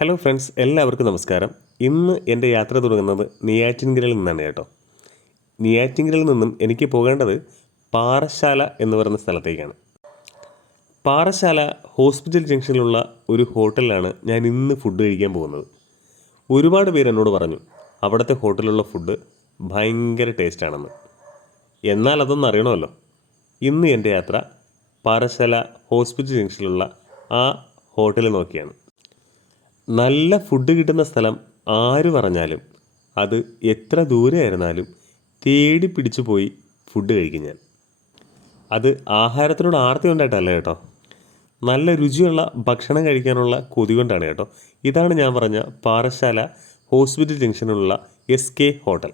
Hello friends, എല്ലാവർക്കും നമസ്കാരം. ഇന്ന് എൻ്റെ യാത്ര തുടങ്ങുന്നത് നെയ്യാറ്റിൻകരയിൽ നിന്നാണ് കേട്ടോ. നെയ്യാറ്റിൻകരയിൽ നിന്നും എനിക്ക് പോകേണ്ടത് പാറശാല എന്ന് പറയുന്ന സ്ഥലത്തേക്കാണ്. പാറശാല ഹോസ്പിറ്റൽ ജംഗ്ഷനിലുള്ള ഒരു ഹോട്ടലിലാണ് ഞാൻ ഇന്ന് ഫുഡ് കഴിക്കാൻ പോകുന്നത്. ഒരുപാട് പേര് എന്നോട് പറഞ്ഞു അവിടുത്തെ ഹോട്ടലിലുള്ള ഫുഡ് ഭയങ്കര ടേസ്റ്റാണെന്ന്. എന്നാൽ അതൊന്നും അറിയണമല്ലോ. ഇന്ന് എൻ്റെ യാത്ര പാറശാല ഹോസ്പിറ്റൽ ജംഗ്ഷനിലുള്ള ആ ഹോട്ടൽ നോക്കിയാണ്. നല്ല ഫുഡ് കിട്ടുന്ന സ്ഥലം ആര് പറഞ്ഞാലും അത് എത്ര ദൂരെയായിരുന്നാലും തേടി പിടിച്ചു പോയി ഫുഡ് കഴിക്കും ഞാൻ. അത് ആഹാരത്തിനോട് ആർത്തി കൊണ്ടായിട്ടല്ല കേട്ടോ, നല്ല രുചിയുള്ള ഭക്ഷണം കഴിക്കാനുള്ള കൊതി കൊണ്ടാണ് കേട്ടോ. ഇതാണ് ഞാൻ പറഞ്ഞ പാറശാല ഹോസ്പിറ്റൽ ജംഗ്ഷനിലുള്ള SK ഹോട്ടൽ.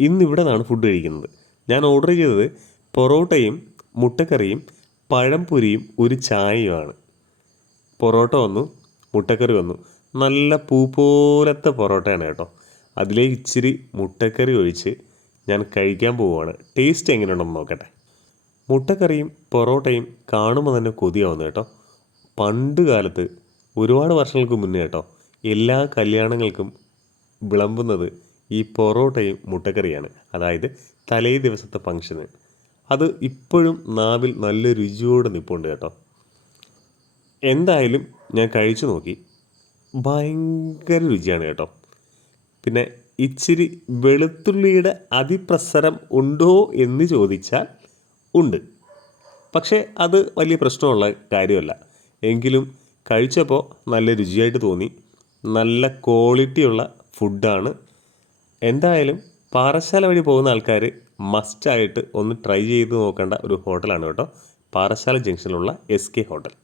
ഇന്നിവിടെ നിന്നാണ് ഫുഡ് കഴിക്കുന്നത്. ഞാൻ ഓർഡർ ചെയ്തത് പൊറോട്ടയും മുട്ടക്കറിയും പഴംപൊരിയും ഒരു ചായയുമാണ്. പൊറോട്ട വന്നു, മുട്ടക്കറി വന്നു. നല്ല പൂ പോലത്തെ പൊറോട്ടയാണ് കേട്ടോ. അതിലേക്ക് ഇച്ചിരി മുട്ടക്കറി ഒഴിച്ച് ഞാൻ കഴിക്കാൻ പോവുകയാണ്. ടേസ്റ്റ് എങ്ങനെയുണ്ടെന്ന് നോക്കട്ടെ. മുട്ടക്കറിയും പൊറോട്ടയും കാണുമ്പോൾ തന്നെ കൊതിയാവുന്നു കേട്ടോ. പണ്ട് കാലത്ത് ഒരുപാട് വർഷങ്ങൾക്ക് മുന്നേ കേട്ടോ, എല്ലാ കല്യാണങ്ങൾക്കും വിളമ്പുന്നത് ഈ പൊറോട്ടയും മുട്ടക്കറിയാണ്. അതായത് തലേ ദിവസത്തെ ഫംഗ്ഷന്. അത് ഇപ്പോഴും നാവിൽ നല്ല രുചിയോടെ നിൽപ്പുണ്ട് കേട്ടോ. എന്തായാലും ഞാൻ കഴിച്ചു നോക്കി, ഭയങ്കര രുചിയാണ് കേട്ടോ. പിന്നെ ഇച്ചിരി വെളുത്തുള്ളിയുടെ അതിപ്രസരം ഉണ്ടോ എന്ന് ചോദിച്ചാൽ ഉണ്ട്. പക്ഷേ അത് വലിയ പ്രശ്നമുള്ള കാര്യമല്ല. എങ്കിലും കഴിച്ചപ്പോൾ നല്ല രുചിയായിട്ട് തോന്നി. നല്ല ക്വാളിറ്റിയുള്ള ഫുഡാണ്. എന്തായാലും പാറശാല വഴി പോകുന്ന ആൾക്കാർ മസ്റ്റായിട്ട് ഒന്ന് ട്രൈ ചെയ്ത് നോക്കേണ്ട ഒരു ഹോട്ടലാണ് കേട്ടോ, പാറശാല ജംഗ്ഷനിലുള്ള SK ഹോട്ടൽ.